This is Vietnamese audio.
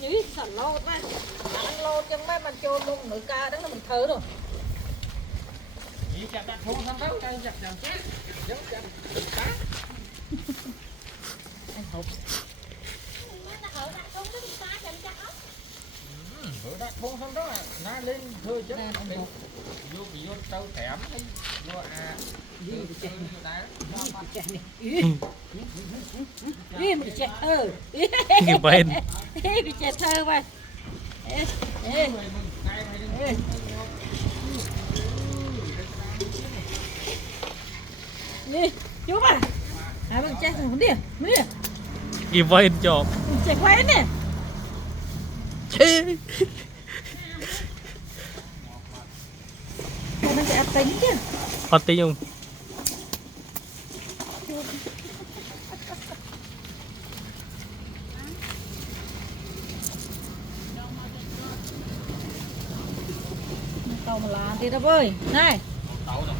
Nhí sẵn lột này, ăn lột chẳng mấy mình cho luôn nữ ca đó là mình thử rồi. Nhí chặt đặt thùng xong đâu, chặt chết, chặt cá. Anh hụt. Bữa đặt thùng xong đó, nó lên thôi chứ. Vô trâu thẻm đi, vô Đi bị chết thơ. Cái bên Bị chết thơ vậy. Đi, chú bà. Mình chết thằng đi. cái bên chọc Chết quay nè. Nó sẽ tính chứ. Hot tí không? Tao mà làm thì đâu ơi. Này.